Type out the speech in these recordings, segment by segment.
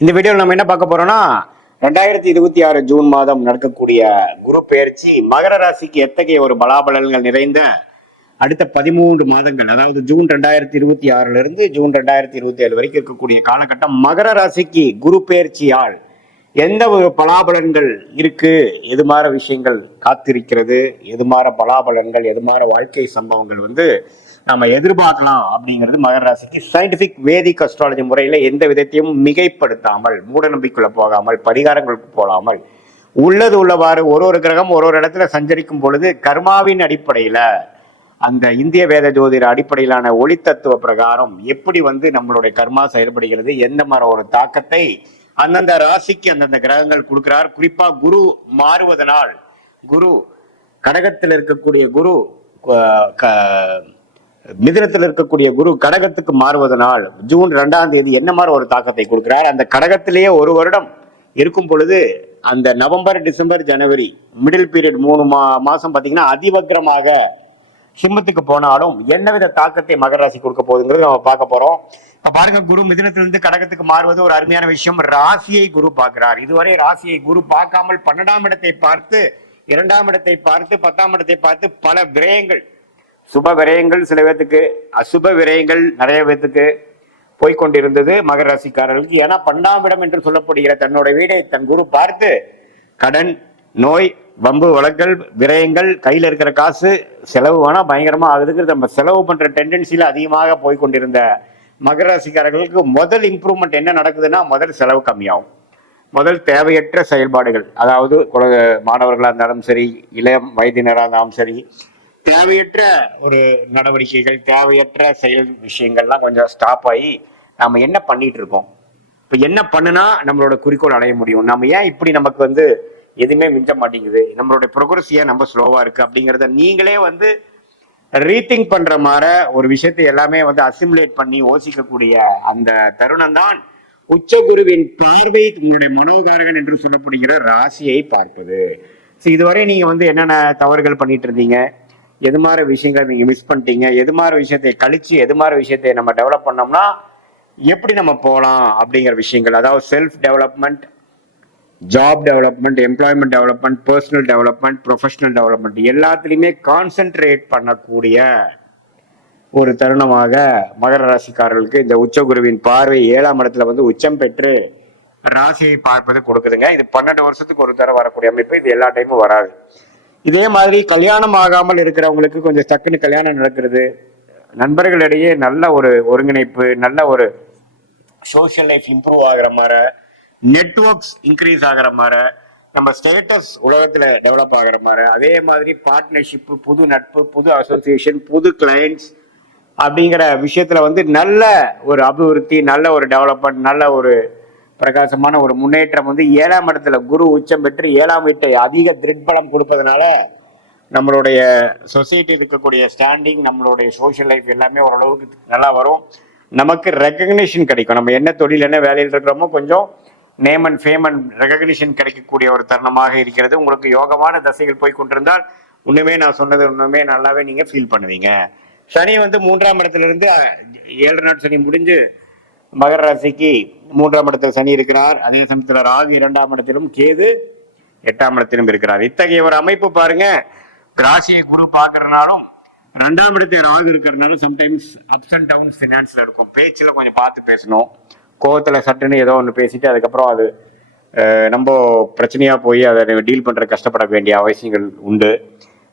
இந்த வீடியோவில் நம்ம என்ன பார்க்க போறோம்னா 2026 ஜூன் மாதம் நடக்கக்கூடிய குரு பெயர்ச்சி மகர ராசிக்கு எத்தகைய ஒரு பலாபலன்கள் நிறைந்த அடுத்த 13 மாதங்கள், அதாவது ஜூன் 2026 இருந்து ஜூன் 2027 வரைக்கும் இருக்கக்கூடிய காலகட்டம் மகர ராசிக்கு குரு பெயர்ச்சியால் எந்த ஒரு பலாபலன்கள் இருக்கு, எது மாற விஷயங்கள் காத்திருக்கிறது, எது மாற பலாபலன்கள், எது மாற வாழ்க்கை சம்பவங்கள் நம்ம எதிர்பார்க்கலாம் அப்படிங்கிறது மகர ராசிக்கு சயின்டிபிக் வேதிக் அஸ்ட்ராலஜி முறையில எந்த விதத்தையும் மிகைப்படுத்தாமல், மூட நம்பிக்கைக்குள்ள போகாமல், பரிகாரங்களுக்கு போகாமல், உள்ளது உள்ளவாறு ஒரு கிரகம் ஒரு இடத்துல சஞ்சரிக்கும் பொழுது கர்மாவின் அடிப்படையில, அந்த இந்திய வேத ஜோதிட அடிப்படையிலான ஒளி தத்துவ பிரகாரம் எப்படி நம்மளுடைய கர்மா செயல்படுகிறது, எந்த மாதிரி ஒரு தாக்கத்தை அந்தந்த ராசிக்கு அந்தந்த கிரகங்கள் கொடுக்கிறார். குறிப்பா குரு மாறுவதனால், குரு கடகத்தில் இருக்கக்கூடிய குரு மிதுனத்தில் இருக்கக்கூடிய குரு கடகத்துக்கு மாறுவதனால் ஜூன் 2ஆம் தேதி என்ன மாதிரி ஒரு தாக்கத்தை கொடுக்கிறார். அந்த கடகத்திலேயே ஒரு வருடம் இருக்கும் பொழுது அந்த நவம்பர், டிசம்பர், ஜனவரி மிடில் பீரியட் 3 மாசம் பார்த்தீங்கன்னா அதிவக்ரமாக சிம்மத்துக்கு போனாலும் என்னவித தாக்கத்தை மகர ராசி கொடுக்க போகுதுங்கிறது நம்ம பார்க்க போறோம். இப்ப பாருங்க, குரு மிதுனத்திலிருந்து கடகத்துக்கு மாறுவது ஒரு அருமையான விஷயம். ராசியை குரு பார்க்கிறார். இதுவரை ராசியை குரு பார்க்காமல் 12ஆம் இடத்தை பார்த்து, 2ஆம் இடத்தை பார்த்து, 10ஆம் இடத்தை பார்த்து பல விரயங்கள், சுப விரயங்கள் சில பேர்த்துக்கு, அசுப விரயங்கள் நிறைய பேர்த்துக்கு போய்கொண்டிருந்தது மகர ராசிக்காரர்களுக்கு. ஏன்னா 12ஆம் இடம் என்று சொல்லப்படுகிற தன்னோட வீடை தன் குரு பார்த்து கடன், நோய், வம்பு வழக்கல், விரயங்கள், கையில் இருக்கிற காசு செலவு வேணா பயங்கரமா ஆகுதுக்கு நம்ம செலவு பண்ற டெண்டன்சியில அதிகமாக போய்கொண்டிருந்த மகர ராசிக்காரர்களுக்கு முதல் இம்ப்ரூவ்மெண்ட் என்ன நடக்குதுன்னா, முதல் செலவு கம்மியாகும். முதல் தேவையற்ற செயல்பாடுகள், அதாவது மாணவர்களாக இருந்தாலும் சரி, இளம் வயதினராக இருந்தாலும் சரி, தேவையற்ற ஒரு நடவடிக்கைகள், தேவையற்ற செயல் விஷயங்கள்லாம் கொஞ்சம் ஸ்டாப் ஆகி நம்ம என்ன பண்ணிட்டு இருக்கோம், இப்போ என்ன பண்ணுனா நம்மளோட குறிக்கோள் அடைய முடியும், நம்ம ஏன் இப்படி நமக்கு எதுவுமே மிஞ்ச மாட்டேங்குது, நம்மளுடைய ப்ரோக்ரஸ் ஏன் நம்ம ஸ்லோவா இருக்கு அப்படிங்கிறத நீங்களே ரீதிங்க் பண்ற மாதிரி ஒரு விஷயத்தை எல்லாமே அசிமுலேட் பண்ணி யோசிக்கக்கூடிய அந்த தருணம் தான் உச்சகுருவின் பார்வை உங்களுடைய மனோகாரகன் என்று சொல்லப்படுகிற ராசியை பார்ப்பது. இதுவரை நீங்க என்னென்ன தவறுகள் பண்ணிட்டு இருந்தீங்க, எது மாதிரி விஷயங்களை நீங்க மிஸ் பண்ணிட்டீங்க, எது மாதிரி விஷயத்தை கழிச்சு எது மாதிரி விஷயத்தை நம்ம டெவலப் பண்ணோம்னா எப்படி நம்ம போகலாம் அப்படிங்கிற விஷயங்கள், அதாவது self development, job development, employment development, personal development, professional development எல்லாத்துலேயுமே கான்சென்ட்ரேட் பண்ணக்கூடிய ஒரு தருணமாக மகர ராசிக்காரர்களுக்கு இந்த உச்சகுருவின் பார்வை 7ஆம் இடத்துல உச்சம் பெற்று ராசியை பார்ப்பது கொடுக்குதுங்க. இது 12 வருஷத்துக்கு ஒரு தடவை வரக்கூடிய அமைப்பு. இது எல்லா டைமும் வராது. இதே மாதிரி கல்யாணம் ஆகாமல் இருக்கிறவங்களுக்கு கொஞ்சம் டக்குன்னு கல்யாணம் நடக்கிறது, நண்பர்களிடையே நல்ல ஒரு ஒருங்கிணைப்பு, நல்ல ஒரு சோஷியல் லைஃப் இம்ப்ரூவ் ஆகிற மாதிரி, நெட்வொர்க்ஸ் இன்க்ரீஸ் ஆகிற மாதிரி, நம்ம ஸ்டேட்டஸ் உலகத்துல டெவலப் ஆகிற மாதிரி, அதே மாதிரி பார்ட்னர்ஷிப், புது நட்பு, புது அசோசியேஷன், புது கிளைண்ட்ஸ் அப்படிங்கிற விஷயத்துல நல்ல ஒரு அபிவிருத்தி, நல்ல ஒரு டெவலப்மெண்ட், நல்ல ஒரு பிரகாசமான ஒரு முன்னேற்றம் 7ஆம் இடத்துல குரு உச்சம் பெற்று 7ஆம் வீட்டை அதிக திருட்பலம் கொடுப்பதனால நம்மளுடைய சொசைட்டி இருக்கக்கூடிய ஸ்டாண்டிங், நம்மளுடைய சோஷியல் லைஃப் எல்லாமே ஓரளவுக்கு நல்லா வரும். நமக்கு ரெகக்னிஷன் கிடைக்கும். நம்ம என்ன தொழில், என்ன வேலையில் இருக்கிறோமோ கொஞ்சம் name and fame and recognition கிடைக்கக்கூடிய ஒரு தருணமாக இருக்கிறது. உங்களுக்கு யோகமான தசைகள் போய் கொண்டிருந்தால் இன்னுமே நான் சொன்னது இன்னுமே நல்லாவே நீங்க ஃபீல் பண்ணுவீங்க. சனி 3ஆம் இடத்துல இருந்து 7 நாள் சனி முடிஞ்சு மகர ராசிக்கு 3ஆம் இடத்துல சனி இருக்கிறார். அதே சமயத்துல ராகு 2ஆம் இடத்திலும், கேது 8ஆம் இடத்திலும் இருக்கிறார். இத்தகைய ஒரு அமைப்பு பாருங்க. ராசியை குரு பார்க்கறதுனாலும் 2ஆம் இடத்துல ராகு இருக்கிறதுனால சம்டைம்ஸ் அப்ஸ் அண்ட் டவுன்ஸ் ஃபினான்ஸ்ல இருக்கும். பேச்சுல கொஞ்சம் பார்த்து பேசணும். கோவத்துல சட்டுன்னு ஏதோ ஒன்று பேசிட்டு அதுக்கப்புறம் அது நம்ம பிரச்சனையா போய் அதை டீல் பண்ற கஷ்டப்பட வேண்டிய அவசியங்கள் உண்டு.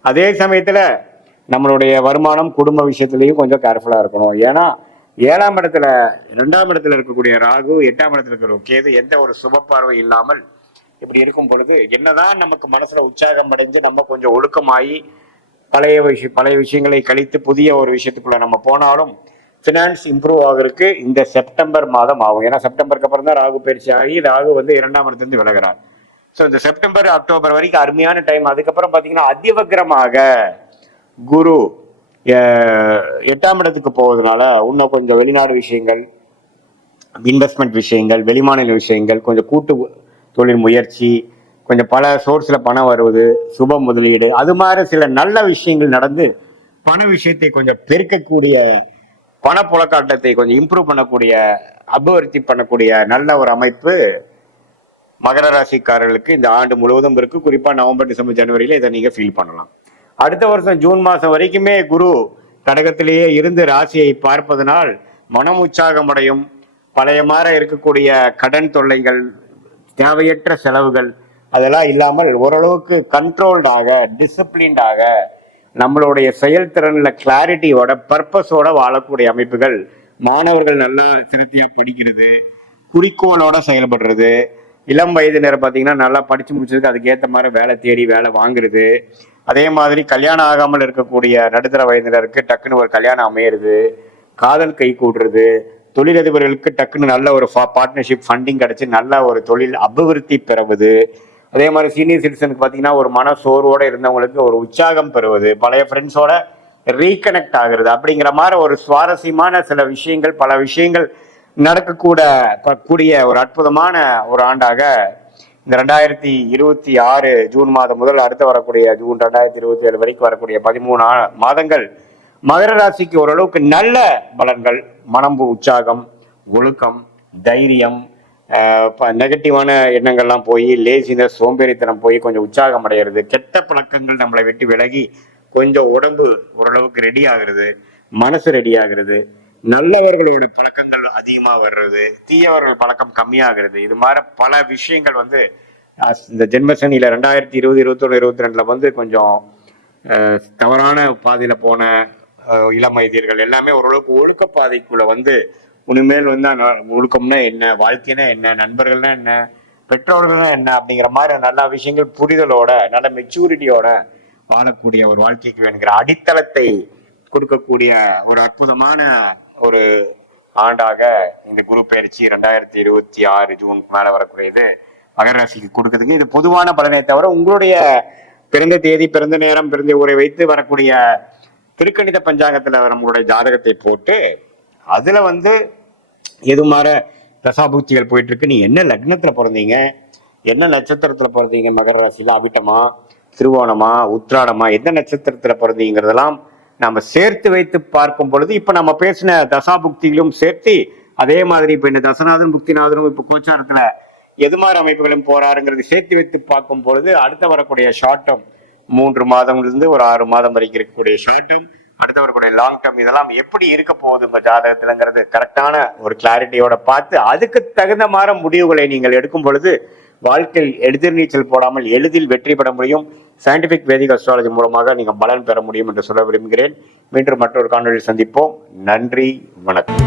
அதே சமயத்துல நம்மளுடைய வருமானம், குடும்ப விஷயத்திலையும் கொஞ்சம் கேர்ஃபுல்லா இருக்கணும். ஏன்னா 7ஆம் இடத்துல 2ஆம் இடத்துல இருக்கக்கூடிய ராகு, 8ஆம் இடத்துல இருக்கிற கேது எந்த ஒரு சுப பார்வை இல்லாமல் இப்படி இருக்கும் பொழுது என்னதான் நமக்கு மனசுல உற்சாகம் அடைஞ்சு நம்ம கொஞ்சம் ஒழுக்கமாகி பழைய விஷயங்களை கழித்து புதிய ஒரு விஷயத்துக்குள்ள நம்ம போனாலும் ஃபினான்ஸ் இம்ப்ரூவ் ஆகிறதுக்கு இந்த செப்டம்பர் மாதம் ஆகும். ஏன்னா செப்டம்பருக்கு அப்புறம் தான் ராகு பயிற்சி ஆகி ராகு 2ஆம் இடத்துலேருந்து விலகிறார். ஸோ இந்த செப்டம்பர், அக்டோபர் வரைக்கும் அருமையான டைம். அதுக்கப்புறம் பார்த்தீங்கன்னா அதிவக்ரமாக குரு 8ஆம் இடத்துக்கு போவதனால இன்னும் கொஞ்சம் வெளிநாடு விஷயங்கள், இன்வெஸ்ட்மெண்ட் விஷயங்கள், வெளிமாநில விஷயங்கள், கொஞ்சம் கூட்டு தொழில் முயற்சி, கொஞ்சம் பல சோர்ஸ்ல பணம் வருவது, சுப முதலீடு, அது மாதிரி சில நல்ல விஷயங்கள் நடந்து பண விஷயத்தை கொஞ்சம் பெருக்கக்கூடிய பணப்புழக்காட்டத்தை கொஞ்சம் இம்ப்ரூவ் பண்ணக்கூடிய, அபிவிருத்தி பண்ணக்கூடிய நல்ல ஒரு அமைப்பு மகர ராசிக்காரர்களுக்கு இந்த ஆண்டு முழுவதும் இருக்கு. குறிப்பா நவம்பர், டிசம்பர், ஜனவரியில இதை நீங்க ஃபீல் பண்ணலாம். அடுத்த வருஷம் ஜூன் மாசம் வரைக்குமே குரு கடகத்திலேயே இருந்து ராசியை பார்ப்பதனால் மனம் உற்சாகமடையும். பழைய மாற இருக்கக்கூடிய கடன் தொல்லைகள், தேவையற்ற செலவுகள் அதெல்லாம் இல்லாமல் ஓரளவுக்கு கண்ட்ரோல்டாக, டிசிப்ளின்டாக, நம்மளுடைய செயல்திறன்ல கிளாரிட்டியோட, பர்பஸோட வாழக்கூடிய அமைப்புகள். மாணவர்கள் நல்லா சிறுத்தையா படிக்கிறது, குறிக்கோளோட செயல்படுறது. இளம் வயதினர் பார்த்தீங்கன்னா நல்லா படிச்சு முடிச்சதுக்கு அதுக்கேற்ற மாதிரி வேலை தேடி வேலை வாங்குறது. அதே மாதிரி கல்யாணம் ஆகாமல் இருக்கக்கூடிய நடுத்தர வயதினருக்கு டக்குன்னு ஒரு கல்யாணம் அமையிறது, காதல் கை கூடுறது, தொழிலதிபர்களுக்கு டக்குன்னு நல்ல ஒரு பார்ட்னர்ஷிப் ஃபண்டிங் கிடைச்சி நல்ல ஒரு தொழில் அபிவிருத்தி பெறுவது. அதே மாதிரி சீனியர் சிட்டிசனுக்கு பார்த்தீங்கன்னா ஒரு மன சோர்வோட இருந்தவங்களுக்கு ஒரு உற்சாகம் பெறுவது, பழைய ஃப்ரெண்ட்ஸோட ரீகனெக்ட் ஆகுறது, அப்படிங்கிற மாதிரி ஒரு சுவாரஸ்யமான சில விஷயங்கள், பல விஷயங்கள் நடக்கக்கூட ஒரு அற்புதமான ஒரு ஆண்டாக இந்த 2026 ஜூன் மாதம் முதல் அடுத்து வரக்கூடிய ஜூன் 2027 வரைக்கும் வரக்கூடிய 13 மாதங்கள் மகர ராசிக்கு ஓரளவுக்கு நல்ல பலன்கள். மனம் உற்சாகம், ஒழுக்கம், தைரியம், நெகட்டிவான எண்ணங்கள்லாம் போய் லேசினஸ், சோம்பேறித்தனம் போய் கொஞ்சம் உற்சாகம் அடைகிறது. கெட்ட பழக்கங்கள் நம்மளை விட்டு விலகி கொஞ்சம் உடம்பு ஓரளவுக்கு ரெடி ஆகுறது, மனசு ரெடி ஆகுறது, நல்லவர்களோட பழக்கங்கள் அதிகமா வர்றது, தீயவர்கள் பழக்கம் கம்மியாகிறது. இது மாதிரி பல விஷயங்கள் இந்த ஜென்மசனியில 2020, 21, 22 கொஞ்சம் தவறான பாதையில போன இளம் வயதியர்கள் எல்லாமே ஓரளவுக்கு ஒழுக்க பாதைக்குள்ள உனிமேல் ஒழுக்கம்னா என்ன, வாழ்க்கைனா என்ன, நண்பர்கள்னா என்ன, பெற்றோர்கள்னா என்ன அப்படிங்கிற மாதிரி நல்ல விஷயங்கள் புரிதலோட, நல்ல மெச்சூரிட்டியோட வாழக்கூடிய ஒரு வாழ்க்கைக்கு வேணுங்கிற அடித்தளத்தை கொடுக்கக்கூடிய ஒரு அற்புதமான ஒரு ஆண்டாக இந்த குரு பயிற்சி 2026 ஜூன் மேல வரக்கூடியது மகர ராசிக்கு கொடுக்குதுங்க. இது பொதுவான பலனை தவிர உங்களுடைய பிறந்த தேதி, பிறந்த நேரம், பிறந்த ஊரை வைத்து வரக்கூடிய திருக்கணித பஞ்சாங்கத்துல நம்மளுடைய ஜாதகத்தை போட்டு அதுல எது மாதிரி தசாபூச்சிகள் போயிட்டு இருக்கு, நீ என்ன லக்னத்துல பிறந்தீங்க, என்ன நட்சத்திரத்துல பிறந்தீங்க, மகர ராசியில அவிட்டமா, திருவோணமா, உத்திராடமா, எந்த நட்சத்திரத்துல பிறந்தீங்கிறதெல்லாம் நம்ம சேர்த்து வைத்து பார்க்கும் பொழுது இப்ப நம்ம பேசின தசாபுக்திகளும் சேர்த்து அதே மாதிரி இப்ப இந்த தசநாதன் புக்திநாதனும் இப்ப கோச்சாரத்துல எது மாதிரி அமைப்புகளும் போறாருங்கிறது சேர்த்து வைத்து பார்க்கும் பொழுது அடுத்த வரக்கூடிய ஷார்ட் டேர்ம் 3 மாதம்ல ஒரு 6 மாதம் வரைக்கும் இருக்கக்கூடிய ஷார்ட் டேர்ம், அடுத்த வரக்கூடிய லாங் டேர்ம், இதெல்லாம் எப்படி இருக்க போகுது உங்க ஜாதகத்துலங்கிறது கரெக்டான ஒரு கிளாரிட்டியோட பார்த்து அதுக்கு தகுந்த மாதிரி முடிவுகளை நீங்கள் எடுக்கும் பொழுது வாழ்க்கையில் எதிர்நீச்சல் போடாமல் எளிதில் வெற்றி பெற முடியும். சயின்டிபிக் வேதிக் அஸ்ட்ராலஜி மூலமாக நீங்கள் பலன் பெற முடியும் என்று சொல்ல விரும்புகிறேன். மீண்டும் மற்றொரு காணொலியில் சந்திப்போம். நன்றி, வணக்கம்.